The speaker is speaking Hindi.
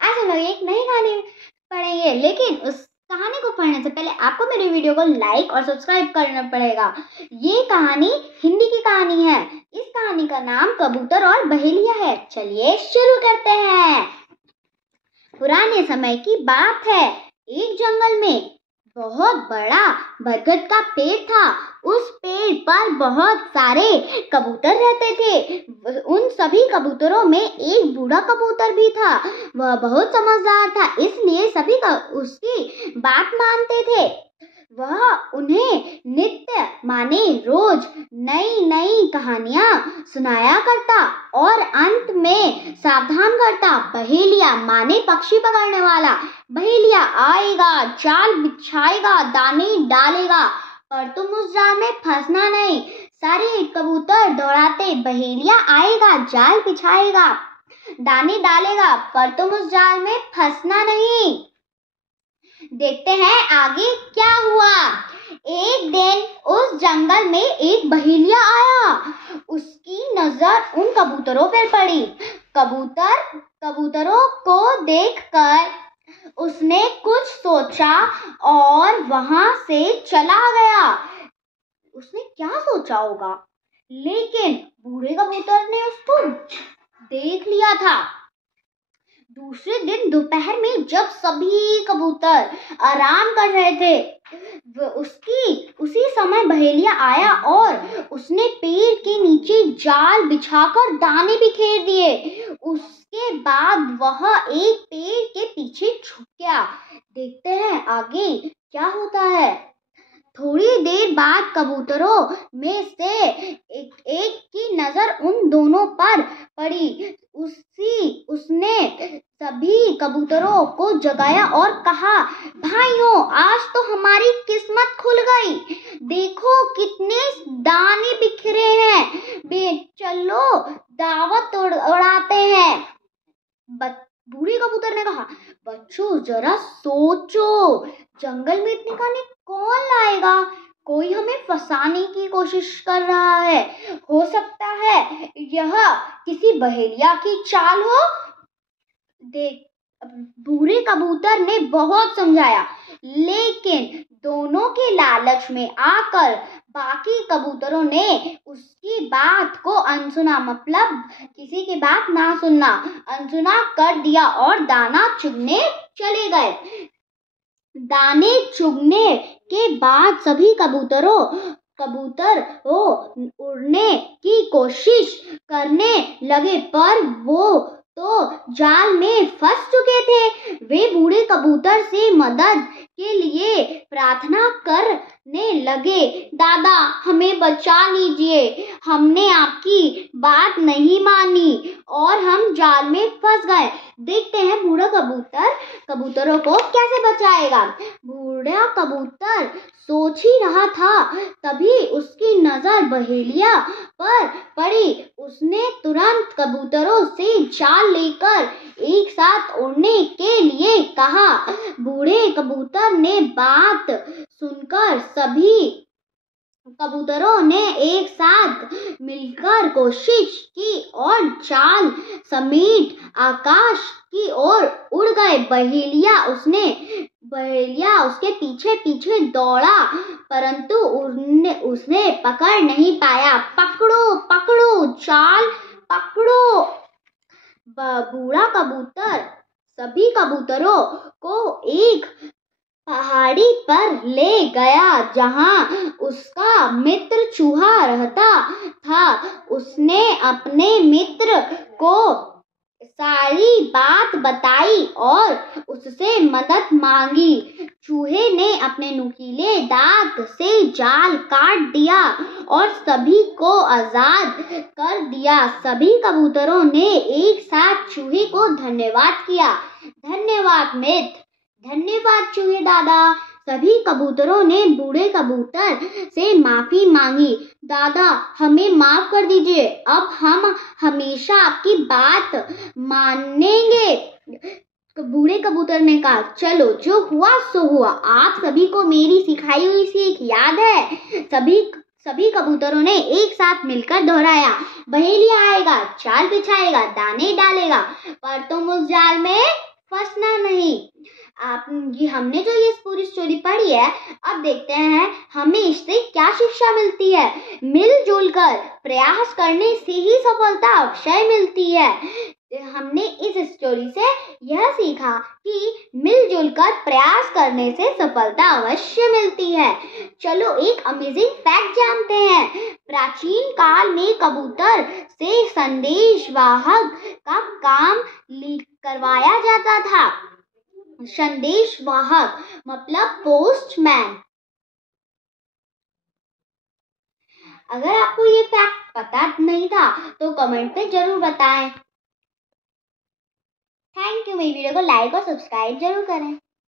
आज हम लोग एक नई कहानी पढ़ेंगे, लेकिन उस कहानी को पढ़ने से पहले आपको मेरी वीडियो को लाइक और सब्सक्राइब करना पड़ेगा। ये कहानी हिंदी की कहानी है। इस कहानी का नाम कबूतर और बहेलिया है। चलिए शुरू करते हैं। पुराने समय की बात है। एक जंगल में बहुत बड़ा बरगद का पेड़ था। उस पेड़ पर बहुत सारे कबूतर रहते थे। उन सभी कबूतरों में एक बूढ़ा कबूतर भी था। वह बहुत समझदार था, इसलिए सभी उसकी बात मानते थे। वह उन्हें नित्य माने रोज नई नई कहानियां सुनाया करता और अंत में सावधान करता। बहेलिया माने पक्षी पकड़ने वाला। बहेलिया आएगा, जाल बिछाएगा, दाने डालेगा, पर तुम उस जाल में फंसना नहीं। सारे कबूतर दौड़ाते, बहेलिया आएगा, जाल बिछाएगा, दाने डालेगा, पर तुम उस जाल में फंसना नहीं। देखते हैं आगे क्या हुआ। एक दिन उस जंगल में एक बहेलिया आया। उसकी नजर उन कबूतरों पर पड़ी। कबूतरों को देखकर उसने कुछ सोचा और वहां से चला गया। उसने क्या सोचा होगा, लेकिन बूढ़े कबूतर ने उसको देख लिया था। दूसरे दिन दोपहर में जब सभी कबूतर आराम कर रहे थे, उसी समय बहेलिया आया और उसने पेड़ के नीचे जाल बिछाकर दाने बिखेर दिए। उसके बाद वह एक पेड़ के पीछे छुप गया। देखते हैं आगे क्या होता है। थोड़ी देर बाद कबूतरों में से एक की नजर उन दोनों पर पड़ी। उसने सभी कबूतरों को जगाया और कहा, भाइयों, आज तो हमारी किस्मत खुल गई। देखो कितने दाने बिखरे हैं। चलो दावत उड़ाते हैं। बूढ़े कबूतर ने कहा, बच्चों जरा सोचो, जंगल में इतने दाने कौन लाएगा? कोई हमें फंसाने की कोशिश कर रहा है। हो सकता है यह किसी बहेलिया की चाल हो। बूढ़े कबूतर ने बहुत समझाया, लेकिन दोनों के लालच में आकर बाकी कबूतरों ने उसकी बात को अनसुना, मतलब किसी की बात ना सुनना, अनसुना कर दिया और दाना चुगने चले गए। दाने चुगने के बाद सभी कबूतर उड़ने की कोशिश करने लगे, पर वो तो जाल में फंस चुके थे। वे बूढ़े कबूतर से मदद के लिए प्रार्थना करने लगे, दादा हमें बचा लीजिए, हमने आपकी बात नहीं मानी और हम जाल में फंस गए। देखते हैं बूढ़ा कबूतर कबूतरों को कैसे बचाएगा। बूढ़ा कबूतर सोच ही रहा था, तभी उसकी नजर बहेलिया पर पड़ी। उसने तुरंत कबूतरों से जाल लेकर एक साथ उड़ने के लिए कहा। बूढ़े कबूतर ने बात सुनकर सभी कबूतरों ने एक साथ मिलकर कोशिश की और जाल समेत आकाश की ओर उड़ गए। बहेलिया उसके पीछे पीछे दौड़ा, परंतु उसने पकड़ नहीं पाया। पकड़ो पकड़ो, जाल पकड़ो। बूढ़ा कबूतर सभी कबूतरों को एक पहाड़ी पर ले गया, जहां उसका मित्र चूहा रहता था। उसने अपने मित्र को सारी बात बताई और उससे मदद मांगी। चूहे ने अपने नुकीले दांत से जाल काट दिया और सभी को आजाद कर दिया। सभी कबूतरों ने एक साथ चूहे को धन्यवाद किया। धन्यवाद मित्र, धन्यवाद चूहे दादा। सभी कबूतरों ने बूढ़े कबूतर से माफी मांगी। दादा हमें माफ कर दीजिए, अब हम हमेशा आपकी बात मानेंगे। बूढ़े कबूतर ने कहा, चलो जो हुआ सो हुआ, आप सभी को मेरी सिखाई हुई सीख याद है? सभी कबूतरों ने एक साथ मिलकर दोहराया, बहेलिया आएगा, जाल बिछाएगा, दाने डालेगा, पर तुम उस जाल में फंसना नहीं। हमने जो ये पूरी स्टोरी पढ़ी है, अब देखते हैं हमें इससे क्या शिक्षा मिलती है। मिलजुल कर प्रयास करने से ही सफलता अवश्य मिलती है। हमने इस स्टोरी से यह सीखा कि मिलजुल कर प्रयास करने से सफलता अवश्य मिलती है। चलो एक अमेजिंग फैक्ट जानते हैं। प्राचीन काल में कबूतर से संदेशवाहक का काम करवाया जाता था। संदेशवाहक मतलब पोस्टमैन। अगर आपको ये फैक्ट पता नहीं था तो कमेंट में जरूर बताएं। Thank you. मेरी वीडियो को लाइक और सब्सक्राइब जरूर करें।